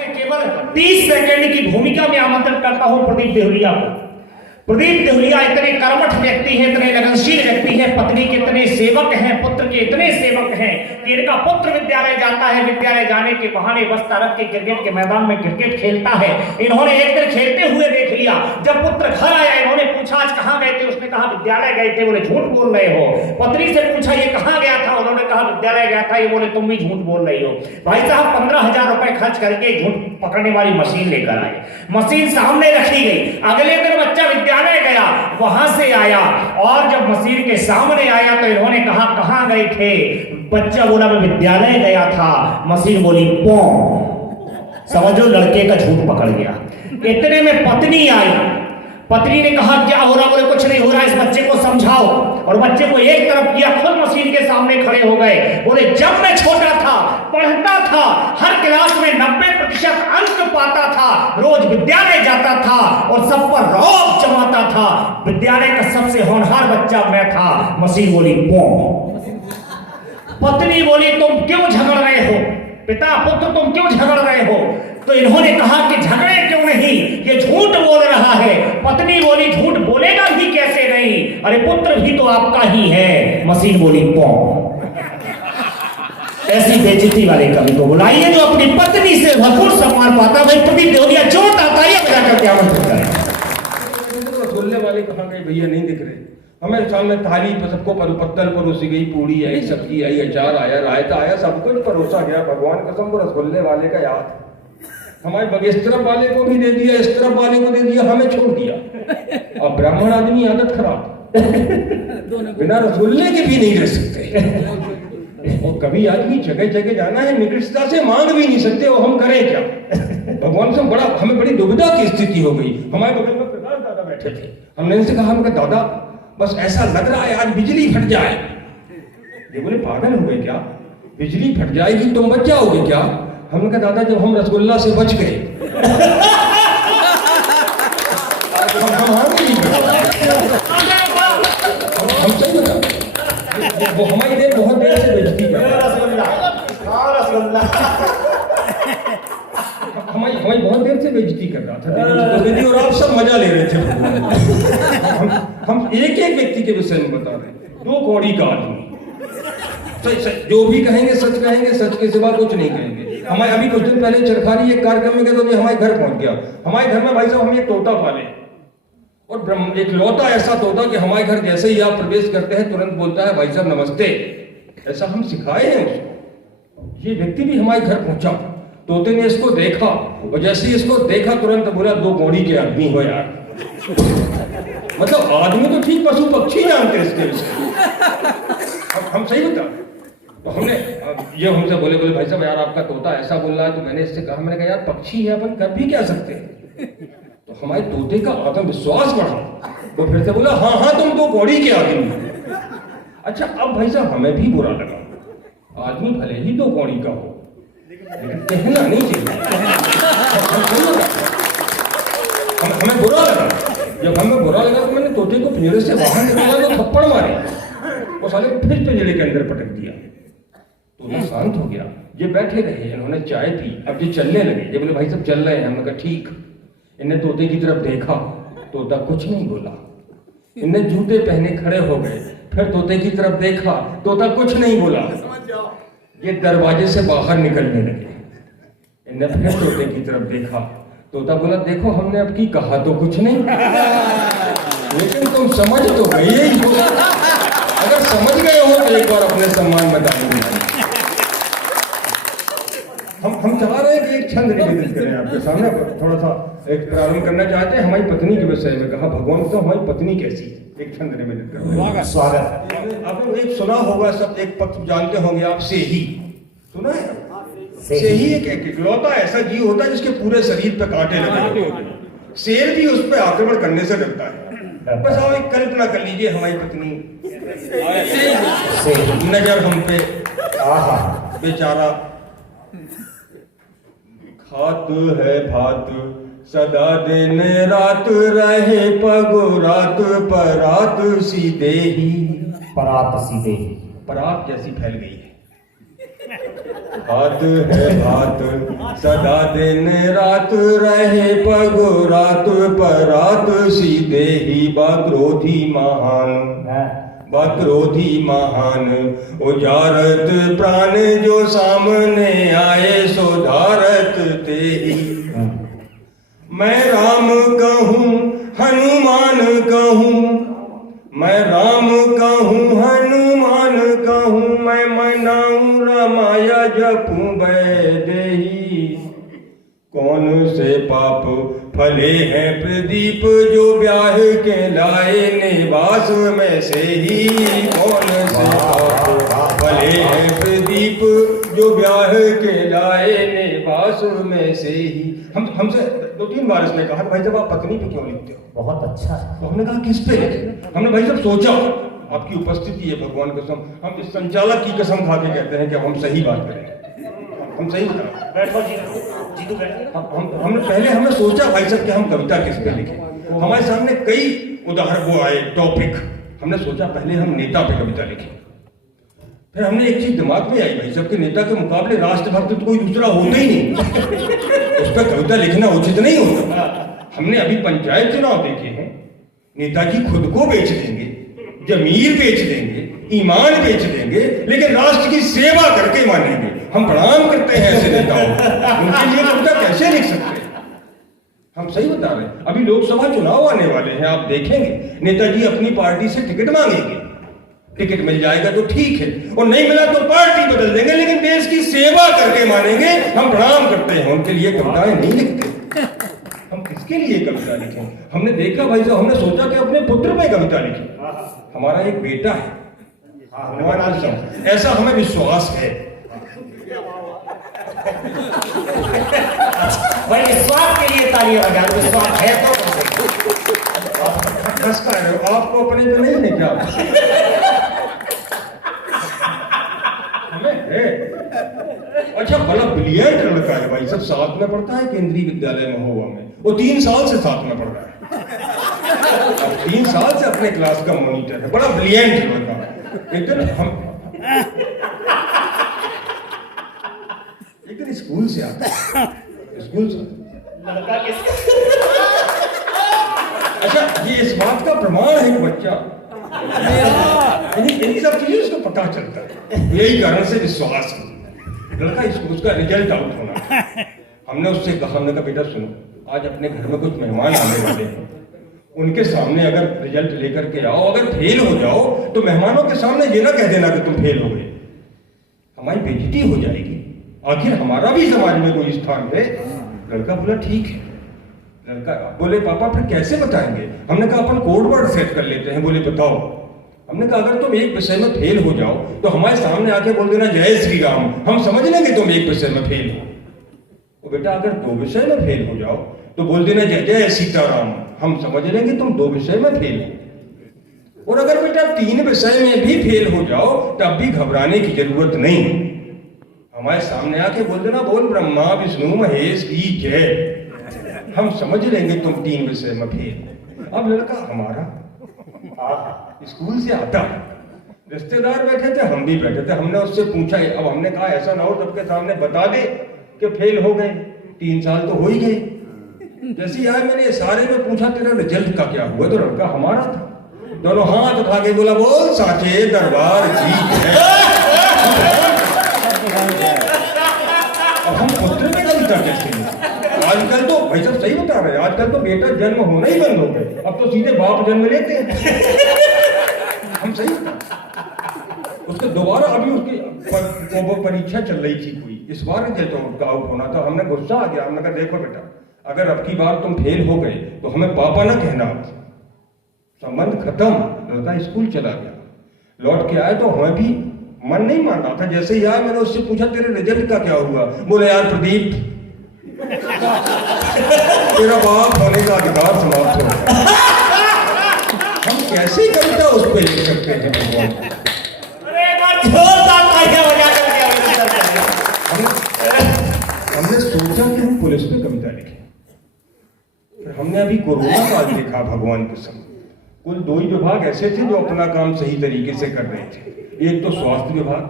मैं केवल 30 सेकंड की भूमिका में आमंत्रित करता हूं प्रदीप देहुलिया को। प्रदीप देहुलिया इतने कर्मठ व्यक्ति हैं, इतने लगनशील व्यक्ति हैं, पत्नी के इतने सेवक हैं, पुत्र के इतने सेवक हैं कि इनका पुत्र विद्यालय जाता है, विद्यालय जाने के बहाने बस्ता रख के क्रिकेट के मैदान में क्रिकेट खेलता है। इन्होंने एक दिन खेलते हुए देख लिया। जब पुत्र घर आया, इन्होंने पूछा आज कहां गए थे? उसने कहा विद्यालय गए थे। बोले झूठ बोल रहे हो। पत्नी से पूछा ये कहां गया था? उन्होंने कहा विद्यालय गया था। ये बोले तुम भी झूठ बोल रही हो। भाई साहब 15,000 रुपए खर्च करके झूठ पकड़ने वाली मशीन लेकर आए। मशीन सामने रखी गई। अगले दिन बच्चा विद्यालय गया, वहां से आया और जब मशीन के सामने आया तो इन्होंने कहा कहां गए थे? बच्चा बोला मैं विद्यालय गया था। मशीन बोली पौ। समझो लड़के का झूठ पकड़ गया। इतने में पत्नी आई। पत्नी ने कहा क्या हो रहा? बोले कुछ नहीं हो रहा, इस बच्चे को समझाओ। और बच्चे को एक तरफ किया, खुद मशीन के सामने खड़े हो गए। बोले जब मैं छोटा था, पढ़ता था, हर क्लास में 90% अंक पाता था, रोज विद्यालय जाता था और सब पर रौब जमाता था। विद्यालय का सबसे होनहार बच्चा मैं था। मशीन बोली पौ। पत्नी बोली तुम क्यों झगड़ रहे हो? पिता पुत्र तुम क्यों झगड़ रहे हो? तो इन्होंने कहा कि झगड़े क्यों नहीं, ये झूठ बोल रहा है। पत्नी बोली झूठ बोलेगा भी कैसे नहीं? अरे पुत्र भी तो आपका ही है। मशीन बोली पौ। ऐसी बेइज्जती वाले कवि को बुलाइए जो अपनी पत्नी से भरपूर सम्मान पाता। भाई प्रदीप देहुलिया चोट आता है बजा करके आमंत्रित करें। रसगुल्ले वाले कहाँ गए भैया? नहीं दिख रहे। हमें सामने थाली पर सबको पत्तल परोसी गई, पूड़ी आई, सब्जी आई, अचार आया, रायता आया, सब कुछ परोसा गया। भगवान कसम वो रसगुल्ले वाले का याद हमारे इस तरफ वाले को भी दे दिया, इस तरफ वाले को दे दिया, हमें छोड़ दिया। अब ब्राह्मण आदमी आदत खराब बिना रसगुल्ले के भी नहीं रह सकते। और कभी आदमी जगह जगह जाना है, निकृष्टता से मांग भी नहीं सकते। और हम करें क्या? भगवान से बड़ा हमें बड़ी दुविधा की स्थिति हो गई। हमारे बगल में प्रकाश दादा बैठे थे। हमने इनसे कहा, हमने कहा दादा बस ऐसा लग रहा है आज बिजली फट जाए। ये बोले पागल हो गए क्या? बिजली फट जाएगी तुम बच जाओगे क्या? हमने कहा दादा जब हम रसगुल्ला से बच गए हम सही बता, वो हमारी देर बहुत देर से बेइज्जती कर रहा है। हमारी बहुत देर से बेइज्जती कर रहा था दीदी, और आप सब मजा ले रहे थे। हम एक एक व्यक्ति के विषय में बता रहे हैं। 2 कौड़ी का आदमी, सच जो भी कहेंगे सच कहेंगे, सच के सिवा कुछ नहीं कहेंगे। हमारे अभी कुछ दिन पहले चरखारी एक कार्यक्रम में गए तो हमारे घर पहुंच गया। हमारे घर में भाई साहब हम एक तोता पाले, और एक लौता ऐसा तोता कि हमारे घर जैसे ही आप प्रवेश करते हैं तुरंत बोलता है भाई साहब नमस्ते। ऐसा हम सिखाए हैं उसको। ये व्यक्ति भी हमारे घर पहुंचा, तोते ने इसको देखा और जैसे ही इसको देखा तुरंत बोला 2 कौड़ी के आदमी हो यार। मतलब आदमी तो ठीक, पशु पक्षी जानते इसके विषय। हम सही बता। तो हमने ये हमसे बोले भाई साहब यार आपका तोता ऐसा बोल रहा है। तो मैंने इससे कहा, मैंने कहा यार पक्षी है, अपन कर भी क्या सकते हैं। तो हमारे तोते का आत्मविश्वास बढ़ा। वो फिर से बोला हाँ तुम 2 कौड़ी के आदमी। अच्छा अब भाई साहब हमें भी बुरा लगा। आदमी भले ही 2 कौड़ी का हो, लेकिन कहना नहीं चाहिए। हमें बुरा लगा। जब हमें बुरा लगा तो मैंने तोते को पिंजरे से बाहर निकाला तो थप्पड़ मारे, वो साले फिर पिंजरे के अंदर पटक दिया। तो शांत हो गया। ये बैठे रहे, इन्होंने चाय पी, अब ये चलने लगे। ये बोले भाई सब चल रहे हैं। हमने कहा ठीक। इन्हें तोते की तरफ देखा, तोता कुछ नहीं बोला। इन्हें जूते पहने खड़े हो गए, फिर तोते की तरफ देखा, तोता कुछ नहीं बोला। ये दरवाजे से बाहर निकलने लगे। इन्हें फिर तोते की तरफ देखा, तोता बोला देखो हमने अब की कहा तो कुछ नहीं, लेकिन तुम समझ तो गए ही हो। अगर समझ गए हो तो एक बार अपने सम्मान बताएंगे। हम चाह रहे हैं कि एक छंद निवेदित करें आपके सामने। थोड़ा सा एक प्रारंभ करना चाहते हैं हमारी पत्नी के विषय में। कहा भगवान तो हमारी पत्नी कैसी, एक छंद निवेदित करें। स्वागत। आपने एक सुना होगा, सब एक पक्ष जानते होंगे आप, सेही सुना है? सेही एक इकलौता ऐसा जीव होता है जिसके पूरे शरीर पे कांटे लगे होते। शेर भी उस पर आक्रमण करने से डरता है। बस आप एक कल्पना कर लीजिए, हमारी पत्नी नजर हम पे, बेचारा खात है भात सदा दिन रात, रहे पग रात परात सीधे ही, परात सीधे ही, परात जैसी फैल गई है। हाथ है हाथ सदा दिन रात रहे पग रात पर रात सीधे ही बाक्रोधी महान बाक्रोधी महान उजारत प्राण जो सामने आए सो धारत ते ही मैं राम कहूँ हनुमान कहूँ मैं राम कहूँ हनुमान कहूँ मैं मनाऊँ रामाया जपूँ वैदेही कौन से पाप फले हैं प्रदीप जो ब्याह के लाए निवास में से ही कौन से पाप फले हैं प्रदीप जो ब्याह के लाए निवास में से ही हमसे 2-3 बार इसने कहा भाई साहब आप पत्नी पे क्यों लिखते हो? बहुत अच्छा है। तो हमने कहा किस पे लिखे? हमने भाई साहब सोचा आपकी उपस्थिति है भगवान कसम हम इस संचालक की कसम खा के कहते हैं कि हम सही बात करेंगे हम सही बता बैठो जी, जीतू बैठो। हमने पहले हमने सोचा भाई साहब कि हम कविता किस पे लिखें हमारे सामने कई उदाहरण वो आए टॉपिक हमने सोचा पहले हम नेता पे कविता लिखें फिर हमने एक चीज दिमाग में आई भाई साहब के नेता के मुकाबले राष्ट्रभक्त तो कोई दूसरा होता ही नहीं उस पर कविता लिखना उचित नहीं होता हमने अभी पंचायत चुनाव देखे हैं नेताजी खुद को बेच देंगे जमीर बेच देंगे ईमान बेच देंगे लेकिन राष्ट्र की सेवा करके मानेंगे हम प्रणाम करते हैं ऐसे नेताओं उनके लिए कविता कैसे लिख सकते हैं हम सही बता रहे हैं अभी लोकसभा चुनाव आने वाले हैं आप देखेंगे नेताजी अपनी पार्टी से टिकट मांगेंगे टिकट मिल जाएगा तो ठीक है और नहीं मिला तो पार्टी बदल देंगे लेकिन देश की सेवा करके मानेंगे हम प्रणाम करते हैं उनके लिए कविताएं नहीं लिखते हम किसके लिए कविता लिखें हमने देखा भाई साहब हमने सोचा कि अपने पुत्र पे कविता लिखें हमारा एक बेटा है ऐसा हमें विश्वास है भाई विश्वास के लिए तालियां बजा दो विश्वास है तो बस कह रहे हो आपको अपने पे नहीं है क्या हमें है अच्छा बड़ा ब्रिलियंट लड़का है भाई सब साथ में पढ़ता है केंद्रीय विद्यालय महोबा में वो 3 साल से साथ में पढ़ रहा है अब 3 साल से अपने क्लास का मॉनिटर है बड़ा ब्रिलियंट लड़का एक दिन स्कूल से आता है स्कूल से लड़का किस अच्छा ये इस बात का प्रमाण है कि बच्चा इन्हीं सब चीजें उसको पता चलता है यही कारण से विश्वास लड़का उसका रिजल्ट आउट होना हमने उससे कहा हमने कहा बेटा सुनो आज अपने घर में कुछ मेहमान आने वाले हैं उनके सामने अगर रिजल्ट लेकर के आओ अगर फेल हो जाओ तो मेहमानों के सामने ये ना कह देना कि तुम फेल हो गए हमारी बेइज्जती हो जाएगी आखिर हमारा भी समाज में कोई स्थान है लड़का बोला ठीक है लड़का बोले पापा फिर कैसे बताएंगे हमने कहा अपन कोड वर्ड सेट कर लेते हैं बोले बताओ हमने कहा अगर तुम एक विषय में फेल हो जाओ तो हमारे सामने आके बोल देना जय श्री राम हम समझ लेंगे तुम एक विषय में फेल हो तो बेटा अगर 2 विषय में फेल हो जाओ तो बोल देना जय जय सीताराम हम समझ लेंगे तुम 2 विषय में फेल हो और अगर बेटा 3 विषय में भी फेल हो जाओ तब भी घबराने की जरूरत नहीं हमारे सामने आके बोल देना बोल ब्रह्मा विष्णु महेश की जय हम समझ लेंगे तुम 3 विषय में फेल अब लड़का हमारा स्कूल से आता रिश्तेदार बैठे थे हम भी बैठे थे हमने उससे पूछा अब हमने कहा ऐसा ना हो सबके सामने बता दे कि फेल हो गए 3 साल तो हो ही गए जैसे यार मैंने सारे में पूछा तेरा रिजल्ट का क्या हुआ तो लड़का हमारा था दोनों हाथ उठा के बोला बोल साचे दरबार की है अब हम पुत्र में कविता कैसे आजकल तो भाई साहब सही बता रहे हैं आजकल तो बेटा जन्म होना ही बंद हो गए अब तो सीधे बाप जन्म लेते हैं हम सही उसके दोबारा अभी उसकी परीक्षा चल रही थी कोई इस बार रिजल्ट आउट होना था हमने गुस्सा आ गया हमने कहा देखो बेटा अगर अब की बार तुम फेल हो गए तो हमें पापा ना कहना संबंध खत्म लड़का स्कूल चला गया लौट के आए तो हमें भी मन नहीं मान रहा था जैसे ही आया मैंने उससे पूछा तेरे रिजल्ट का क्या हुआ बोले यार प्रदीप तेरा बाप होने का अधिकार समाप्त हो गया हम कैसे कविता उस पर लिख सकते हैं भगवान हमने सोचा कि हम पुलिस पे कविता लिखें फिर हमने अभी कोरोना काल देखा भगवान के समय कुल 2 ही विभाग ऐसे थे जो अपना काम सही तरीके से कर रहे थे एक तो स्वास्थ्य विभाग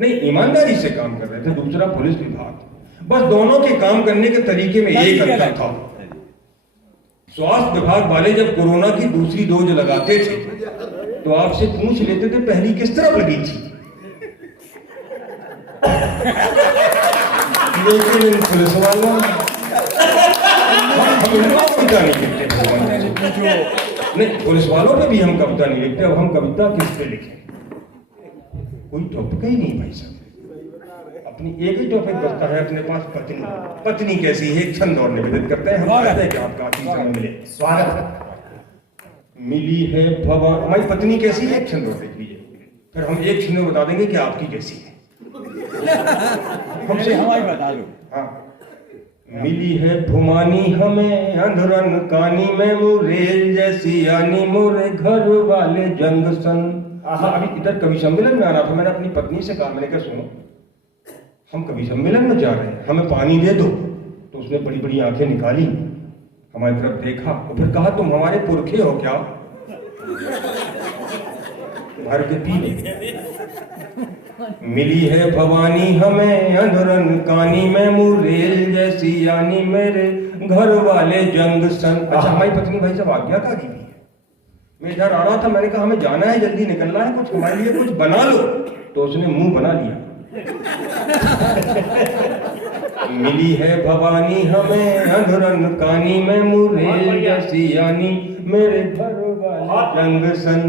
नहीं ईमानदारी से काम कर रहे थे, दूसरा पुलिस विभाग। बस दोनों के काम करने के तरीके में एक अंतर था। स्वास्थ्य विभाग वाले जब कोरोना की दूसरी डोज लगाते थे तो आपसे पूछ लेते थे पहली किस तरफ लगी थी। लेकिन इन पुलिस वालों हम उनका कविता नहीं लिखते, नहीं पुलिस वालों पे भी हम कविता नहीं लिखते। अब हम कविता किस पे लिखें? कोई टॉपिक ही नहीं भाई साहब। अपनी एक ही टॉपिक बचता है अपने पास, पत्नी। पत्नी कैसी है, एक छंद और निवेदित करते हैं। हम कहते हैं कि आपका आखिरी समय मिले। स्वागत। मिली है भगवान, हमारी पत्नी कैसी है, एक छंद और देख लीजिए, फिर हम एक छंद में बता देंगे कि आपकी कैसी है। हमसे हमारी बता दो। हाँ, मिली है भुमानी हमें अंधरन कानी में मुरेल जैसी आनी मोरे घर वाले जंग सन। अभी इधर कवि सम्मेलन में आना था, मैंने अपनी पत्नी से कहा, मैंने कहा सुनो हम कवि सम्मेलन में जा रहे हैं, हमें पानी दे दो। तो उसने बड़ी बड़ी आंखें निकाली, हमारी तरफ देखा और फिर कहा तुम हमारे पुरखे हो क्या, भर के पी ले। मिली है भवानी हमें अंधरन कानी में मुरेल जैसी यानी मेरे घर वाले जंग सन। अच्छा हमारी पत्नी भाई साहब आज्ञाकारी भी है। मैं इधर आ रहा था, मैंने कहा हमें जाना है, जल्दी निकलना है, कुछ हमारे लिए कुछ बना लो। तो उसने मुंह बना लिया। मिली है भवानी हमें अंधरन कानी में मुरेल जैसी यानी मेरे घर वाले जंग सन।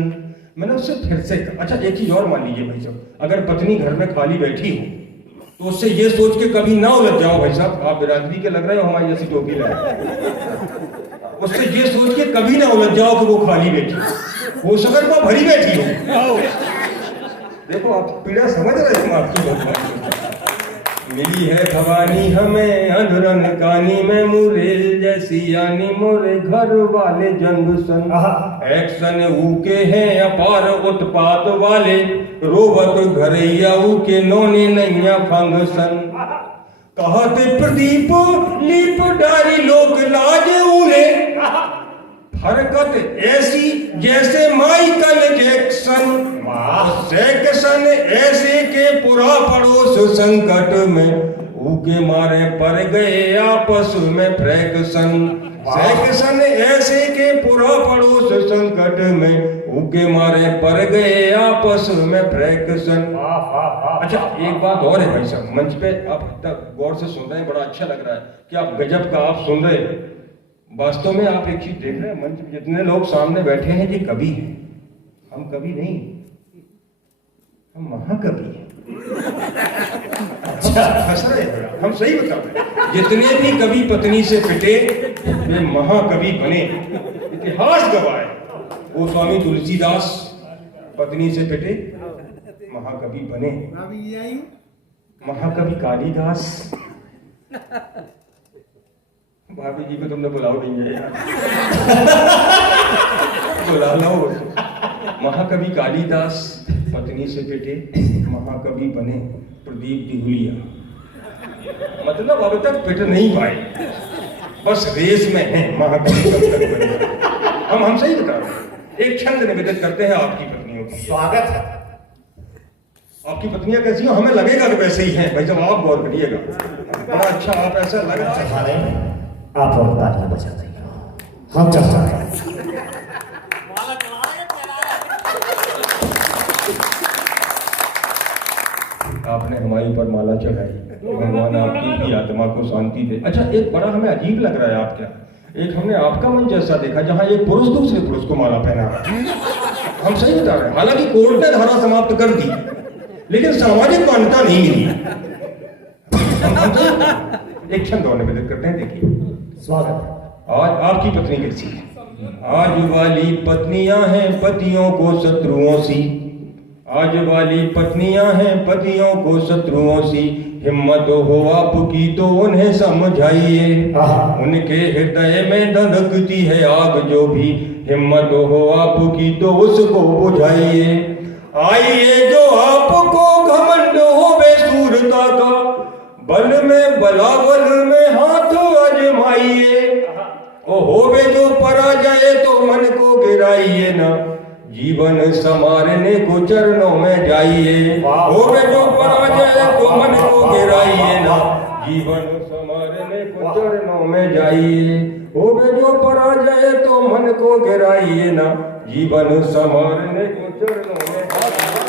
मैंने उससे फिर से कहा, अच्छा एक चीज और मान लीजिए भाई साहब, अगर पत्नी घर में खाली बैठी हो तो उससे ये सोच के कभी ना उलझ जाओ भाई साहब, आप बिरादरी के लग रहे हो, हमारी जैसी टोपी लगा, उससे ये सोच के कभी ना उलझ जाओ कि वो खाली बैठी हो सकता वो भरी बैठी हो। देखो आप पीड़ा समझ रहे हो आपकी। मिली है भवानी हमें अंधरन कानी में मुरेल जैसी यानी मोरे घर वाले जंग सन। एक्शन ऊके हैं अपार उत्पात वाले, रोवत घरैया ऊके नोने नैया फंगसन। कहते प्रदीप लीप डारी लोक लाज ऊने, हरकत ऐसी जैसे माइकल जैक्सन। सेक्शन ऐसे के पूरा पड़ोस संकट में ऊके मारे पड़ गए आपस में फ्रैक्शन। सेक्शन ऐसे के पूरा पड़ोस संकट में ऊके मारे पड़ गए आपस में फ्रैक्शन। अच्छा एक बात और है भाई साहब, मंच पे आप तक गौर से सुन रहे हैं, बड़ा अच्छा लग रहा है कि आप गजब का आप सुन रहे हैं। वास्तव में आप एक चीज देख रहे हैं, मंच में जितने लोग सामने बैठे हैं ये कवि हैं, हम कवि नहीं, हम महाकवि हैं। अच्छा हंस रहे हैं, हम सही बता रहे हैं। जितने भी कवि पत्नी से पिटे वे महाकवि बने, इतिहास गवाए। वो स्वामी तुलसीदास पत्नी से पिटे महाकवि बने, महाकवि कालिदास। भाभी जी को तुमने बुलाओ नहीं है यार, बुला लो। महाकवि कालिदास पत्नी से पिटे महाकवि बने प्रदीप दिहुलिया। मतलब अब तक पिट नहीं पाए, बस रेस में हैं, महाकवि कब तक बने। हम सही बता रहे हैं। एक छंद निवेदित करते हैं आपकी पत्नियों की। स्वागत है। आपकी पत्नियां कैसी हो, हमें लगेगा कि वैसे ही हैं भाई, जब आप गौर करिएगा बड़ा अच्छा, आप ऐसा लग रहा है आप और तालियां बजा देंगे, हम चल रहे हैं। आपने हमारी पर माला चढ़ाई, भगवान आपकी भी आत्मा को शांति दे। अच्छा एक बड़ा हमें अजीब लग रहा है आप क्या, एक हमने आपका मंच ऐसा देखा जहां एक पुरुष दूसरे पुरुष को माला पहना रहा है। हम सही बता रहे हैं, हालांकि कोर्ट ने धारा समाप्त कर दी लेकिन सामाजिक मान्यता नहीं मिली। एक छंद और निवेदित करते हैं, देखिए। स्वागत। आज आपकी पत्नी कैसी है? आज वाली पत्नियां हैं पतियों को शत्रुओं सी, आज वाली पत्नियां हैं पतियों को शत्रुओं सी। हिम्मत हो आपकी तो उन्हें समझाइए, उनके हृदय में धधकती है आग जो भी। हिम्मत हो आपकी तो उसको बुझाइए। आइए जो आपको घमंड हो बेसूरता का, बल में बलाबल में हाथ आजमाइए। ओ होवे जो पराजय तो मन को गिराइए ना, जीवन संवारने को चरणों में जाइए, हो वे जो पराजय तो मन को गिराइए ना, जीवन संवारने को चरणों में जाइए, हो वे जो पराजय तो मन को गिराइए ना, जीवन संवारने को चरणों में जाइए।